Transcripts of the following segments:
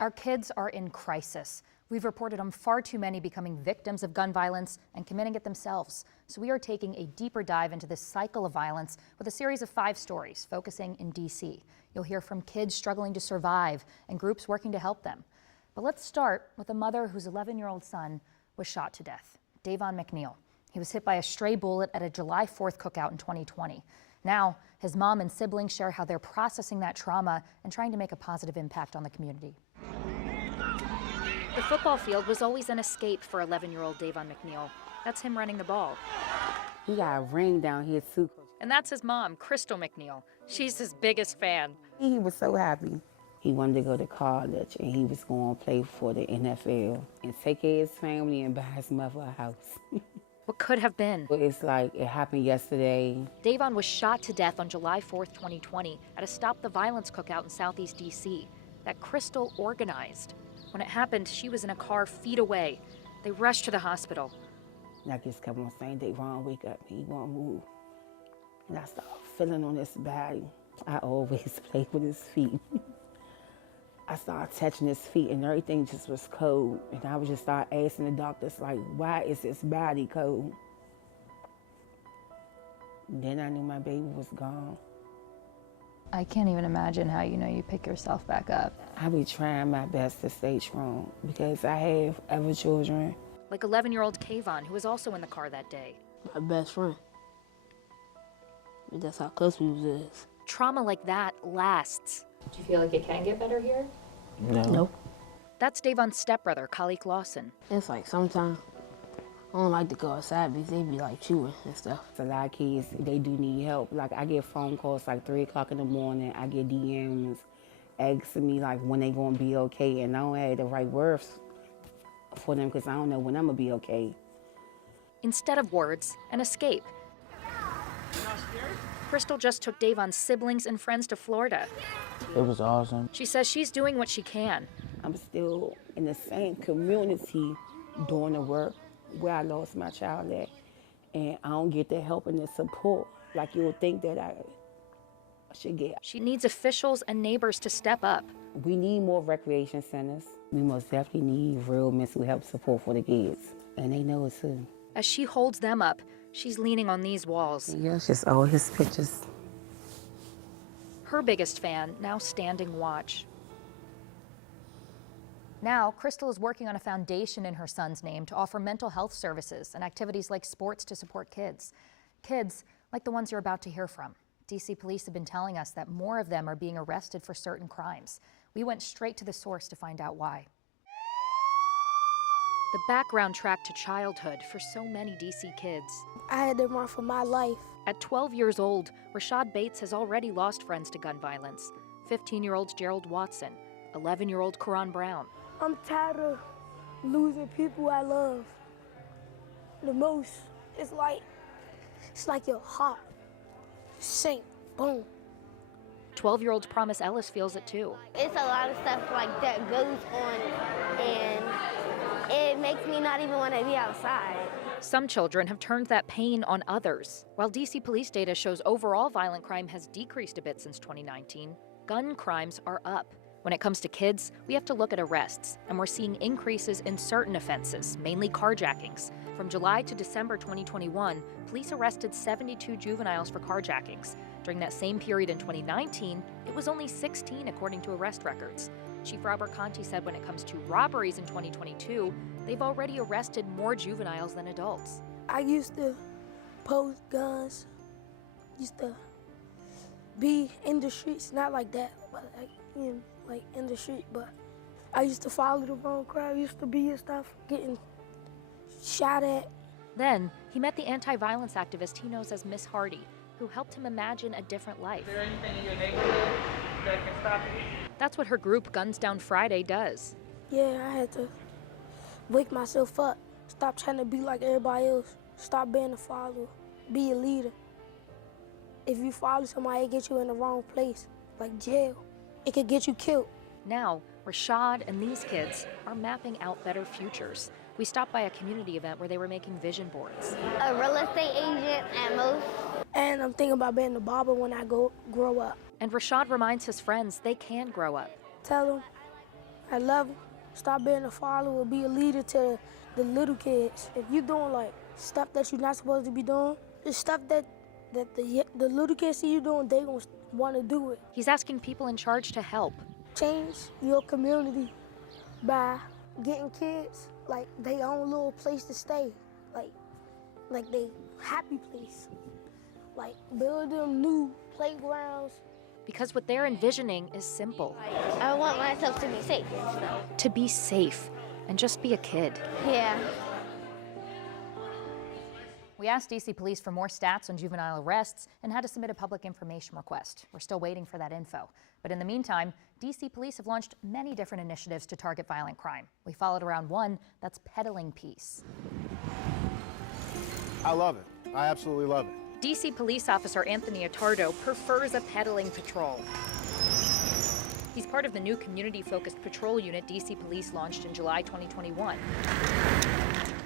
Our kids are in crisis. We've reported on far too many becoming victims of gun violence and committing it themselves. So we are taking a deeper dive into this cycle of violence with a series of 5 stories focusing in D.C. You'll hear from kids struggling to survive and groups working to help them. But let's start with a mother whose 11-year-old son was shot to death, Davon McNeil. He was hit by a stray bullet at a July 4th cookout in 2020. Now, his mom and siblings share how they're processing that trauma and trying to make a positive impact on the community. The football field was always an escape for 11-year-old Davon McNeil. That's him running the ball. He got a ring down here too. And that's his mom, Crystal McNeil. She's his biggest fan. He was so happy. He wanted to go to college and he was going to play for the NFL and take care of his family and buy his mother a house. What could have been? It's like it happened yesterday. Davon was shot to death on July 4th, 2020 at a Stop the Violence cookout in Southeast D.C. that Crystal organized. When it happened, she was in a car feet away. They rushed to the hospital. And I just kept on saying, Davon, wake up, he won't move. And I started feeling on his body. I always play with his feet. I started touching his feet and everything just was cold. And I would just start asking the doctors, like, why is his body cold? And then I knew my baby was gone. I can't even imagine how you pick yourself back up. I be trying my best to stay strong because I have other children. Like 11-year-old Kayvon, who was also in the car that day. My best friend. That's how close we was. Trauma like that lasts. Do you feel like it can get better here? No. That's Davon's stepbrother, Khalik Lawson. It's like sometimes I don't like to go outside because they be like chewing and stuff. A lot of kids, they do need help. Like I get phone calls like 3 o'clock in the morning. I get DMs asking me like when they gonna be okay, and I don't have the right words for them because I don't know when I'm gonna be okay. Instead of words, an escape. Crystal just took Davon's siblings and friends to Florida. It was awesome. She says she's doing what she can. I'm still in the same community doing the work where I lost my child at, and I don't get the help and the support like you would think that I should get. She needs officials and neighbors to step up. We need more recreation centers. We most definitely need real mental health support for the kids, and they know it too. As she holds them up, she's leaning on these walls. Yeah, it's just all his pictures. Her biggest fan now standing watch. Now, Crystal is working on a foundation in her son's name to offer mental health services and activities like sports to support kids. Kids like the ones you're about to hear from. DC police have been telling us that more of them are being arrested for certain crimes. We went straight to the source to find out why. The background track to childhood for so many DC kids. I had to run for my life. At 12 years old, Rashad Bates has already lost friends to gun violence. 15-year-old Gerald Watson, 11-year-old Karan Brown. I'm tired of losing people I love the most. It's like your heart sink, boom. 12-year-old Promise Ellis feels it too. It's a lot of stuff like that goes on, and it makes me not even want to be outside. Some children have turned that pain on others. While DC police data shows overall violent crime has decreased a bit since 2019, gun crimes are up. When it comes to kids, we have to look at arrests, and we're seeing increases in certain offenses, mainly carjackings. From July to December 2021, police arrested 72 juveniles for carjackings. During that same period in 2019, it was only 16 according to arrest records. Chief Robert Conti said when it comes to robberies in 2022, they've already arrested more juveniles than adults. I used to post guns, used to be in the streets, not like that, but like in the street, but I used to follow the wrong crowd, used to be and stuff, getting shot at. Then, he met the anti-violence activist he knows as Miss Hardy, who helped him imagine a different life. Is there anything in your neighborhood that can stop you? That's what her group Guns Down Friday does. Yeah, I had to wake myself up, stop trying to be like everybody else, stop being a follower, be a leader. If you follow somebody, it gets you in the wrong place, like jail. It could get you killed. Now, Rashad and these kids are mapping out better futures. We stopped by a community event where they were making vision boards. A real estate agent at most. And I'm thinking about being a barber when I grow up. And Rashad reminds his friends they can grow up. Tell them at 11. Stop being a follower, be a leader to the little kids. If you're doing like stuff that you're not supposed to be doing, it's stuff that the little kids see you doing, they gonna want to do it. He's asking people in charge to help. Change your community by getting kids like their own little place to stay, like they happy place. Like build them new playgrounds. Because what they're envisioning is simple. I want myself to be safe and stuff. To be safe and just be a kid. Yeah. We asked DC Police for more stats on juvenile arrests and had to submit a public information request. We're still waiting for that info. But in the meantime, DC Police have launched many different initiatives to target violent crime. We followed around one that's peddling peace. I love it. I absolutely love it. DC Police Officer Anthony Attardo prefers a peddling patrol. He's part of the new community-focused patrol unit DC Police launched in July 2021.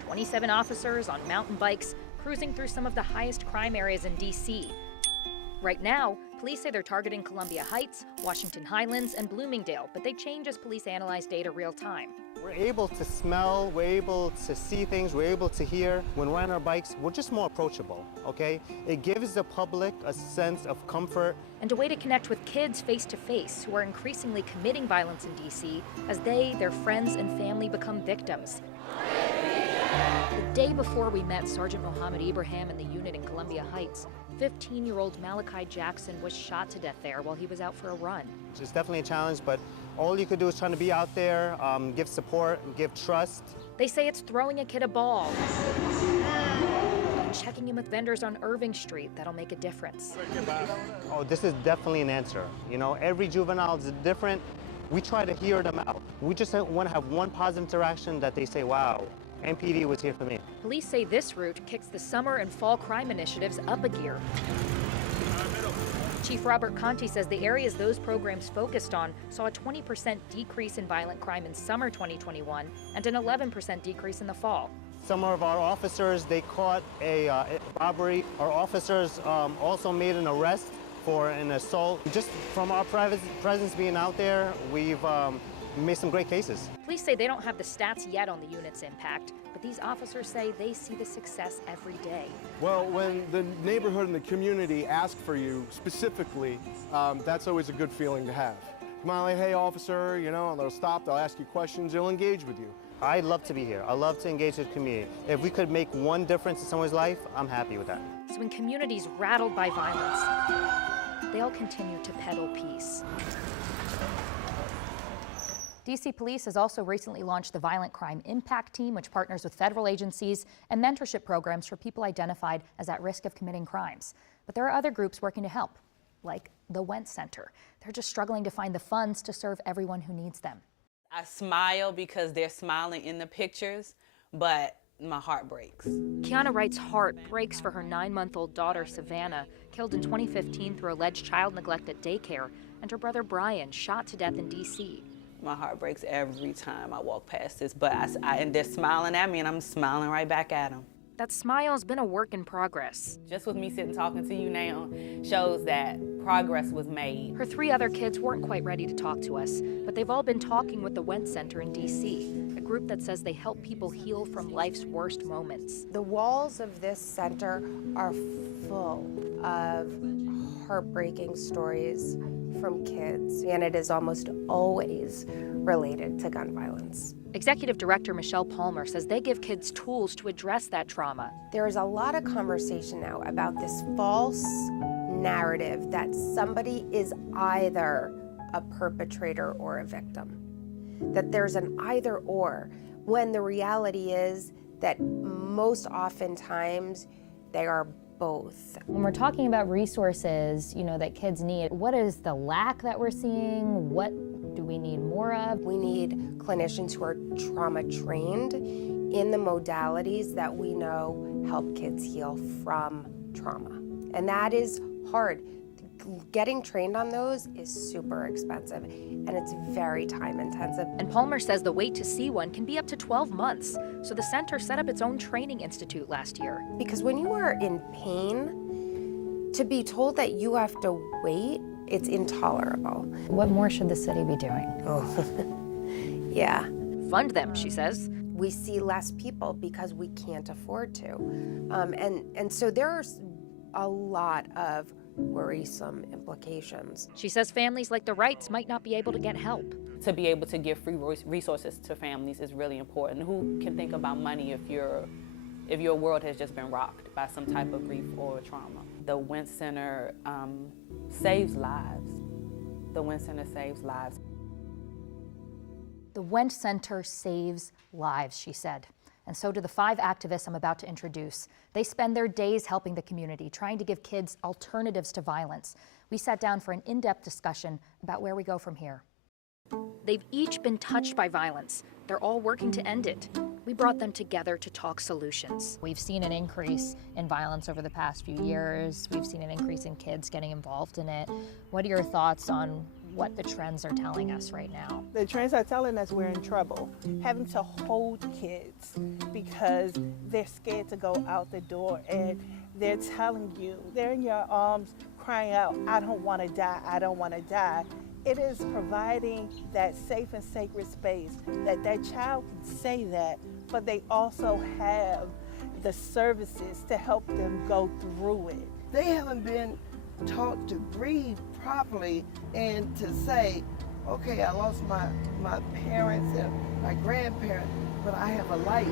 27 officers on mountain bikes cruising through some of the highest crime areas in DC. Right now, police say they're targeting Columbia Heights, Washington Highlands, and Bloomingdale, but they change as police analyze data real time. We're able to smell, we're able to see things, we're able to hear. When we're on our bikes, we're just more approachable, okay? It gives the public a sense of comfort. And a way to connect with kids face-to-face who are increasingly committing violence in DC as they, their friends, and family become victims. The day before we met Sergeant Mohammed Ibrahim in the unit in Columbia Heights, 15-year-old Malachi Jackson was shot to death there while he was out for a run. It's definitely a challenge, but all you could do is try to be out there, give support, give trust. They say it's throwing a kid a ball and checking in with vendors on Irving Street that'll make a difference. Oh, this is definitely an answer. You know, every juvenile is different. We try to hear them out. We just want to have one positive interaction that they say, wow, MPD was here for me. Police say this route kicks the summer and fall crime initiatives up a gear. Chief Robert Conti says the areas those programs focused on saw a 20% decrease in violent crime in summer 2021 and an 11% decrease in the fall. Some of our officers, they caught a robbery. Our officers also made an arrest for an assault. Just from our presence being out there, we've made some great cases. Police say they don't have the stats yet on the unit's impact, but these officers say they see the success every day. Well, when the neighborhood and the community ask for you specifically, that's always a good feeling to have. Come on, like, hey, officer, you know, they'll stop, they'll ask you questions, they'll engage with you. I love to be here. I love to engage with the community. If we could make one difference in someone's life, I'm happy with that. So in communities rattled by violence, they all continue to peddle peace. DC Police has also recently launched the Violent Crime Impact Team, which partners with federal agencies and mentorship programs for people identified as at risk of committing crimes. But there are other groups working to help, like the Wentz Center. They're just struggling to find the funds to serve everyone who needs them. I smile because they're smiling in the pictures, but my heart breaks. Kiana Wright's heart breaks for her 9-month-old daughter, Savannah, killed in 2015 through alleged child neglect at daycare, and her brother Brian, shot to death in D.C. My heart breaks every time I walk past this, but and they're smiling at me and I'm smiling right back at them. That smile's been a work in progress. Just with me sitting talking to you now shows that progress was made. Her 3 other kids weren't quite ready to talk to us, but they've all been talking with the Wentz Center in D.C., a group that says they help people heal from life's worst moments. The walls of this center are full of heartbreaking stories from kids, and it is almost always related to gun violence. Executive Director Michelle Palmer says they give kids tools to address that trauma. There is a lot of conversation now about this false narrative that somebody is either a perpetrator or a victim, that there's an either or, when the reality is that most oftentimes they are both. When we're talking about resources, that kids need, what is the lack that we're seeing? What do we need more of? We need clinicians who are trauma trained in the modalities that we know help kids heal from trauma. And that is hard. Getting trained on those is super expensive, and it's very time intensive. And Palmer says the wait to see one can be up to 12 months. So the center set up its own training institute last year. Because when you are in pain, to be told that you have to wait, it's intolerable. What more should the city be doing? Oh. Yeah. Fund them, she says. We see less people because we can't afford to. And so there's a lot of worrisome implications. She says families like the Wrights might not be able to get help. To be able to give free resources to families is really important. Who can think about money if your world has just been rocked by some type of grief or trauma? The Went Center saves lives. The Went Center saves lives. The Went Center saves lives, she said. And so do the 5 activists I'm about to introduce. They spend their days helping the community, trying to give kids alternatives to violence. We sat down for an in-depth discussion about where we go from here. They've each been touched by violence. They're all working to end it. We brought them together to talk solutions. We've seen an increase in violence over the past few years. We've seen an increase in kids getting involved in it. What are your thoughts on what the trends are telling us right now? The trends are telling us we're in trouble. Having to hold kids because they're scared to go out the door, and they're telling you, they're in your arms crying out, I don't want to die, I don't want to die. It is providing that safe and sacred space that that child can say that, but they also have the services to help them go through it. They haven't been taught to breathe properly and to say, okay, I lost my parents and my grandparents, but I have a life.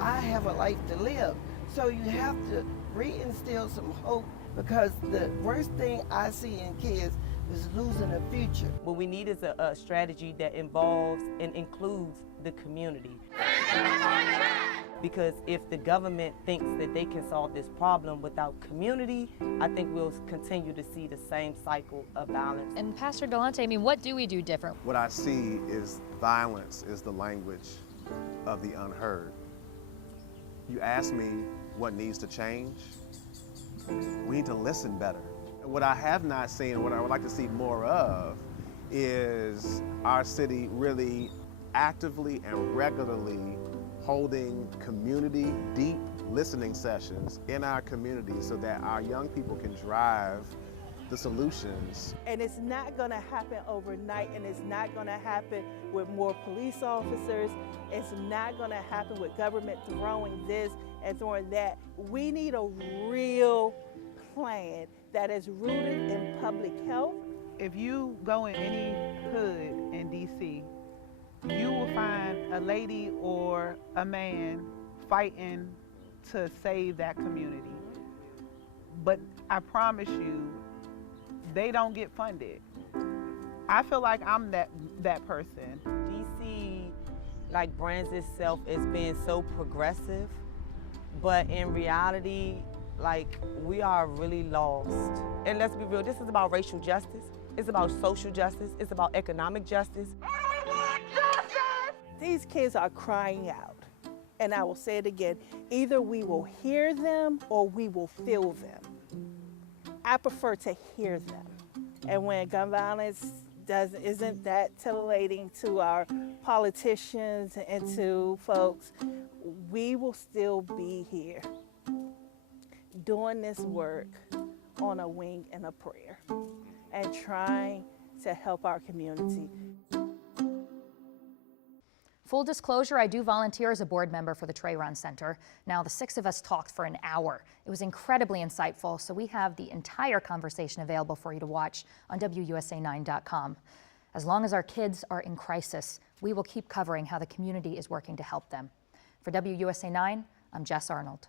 I have a life to live. So you have to reinstill some hope, because the worst thing I see in kids is losing a future. What we need is a strategy that involves and includes the community. Because if the government thinks that they can solve this problem without community, I think we'll continue to see the same cycle of violence. And Pastor Delante, I mean, what do we do different? What I see is violence is the language of the unheard. You ask me what needs to change, we need to listen better. What I have not seen, and what I would like to see more of, is our city really actively and regularly holding community deep listening sessions in our community so that our young people can drive the solutions. And it's not going to happen overnight, and it's not going to happen with more police officers. It's not going to happen with government throwing this and throwing that. We need a real plan that is rooted in public health. If you go in any hood in DC, you will find a lady or a man fighting to save that community. But I promise you, they don't get funded. I feel like I'm that person. DC like brands itself as being so progressive, but in reality, like, we are really lost. And let's be real, this is about racial justice, it's about social justice, it's about economic justice. These kids are crying out, and I will say it again, either we will hear them or we will feel them. I prefer to hear them. And when gun violence isn't that titillating to our politicians and to folks, we will still be here doing this work on a wing and a prayer and trying to help our community. Full disclosure, I do volunteer as a board member for the Trayron Center. Now, the 6 of us talked for an hour. It was incredibly insightful, so we have the entire conversation available for you to watch on WUSA9.com. As long as our kids are in crisis, we will keep covering how the community is working to help them. For WUSA 9, I'm Jess Arnold.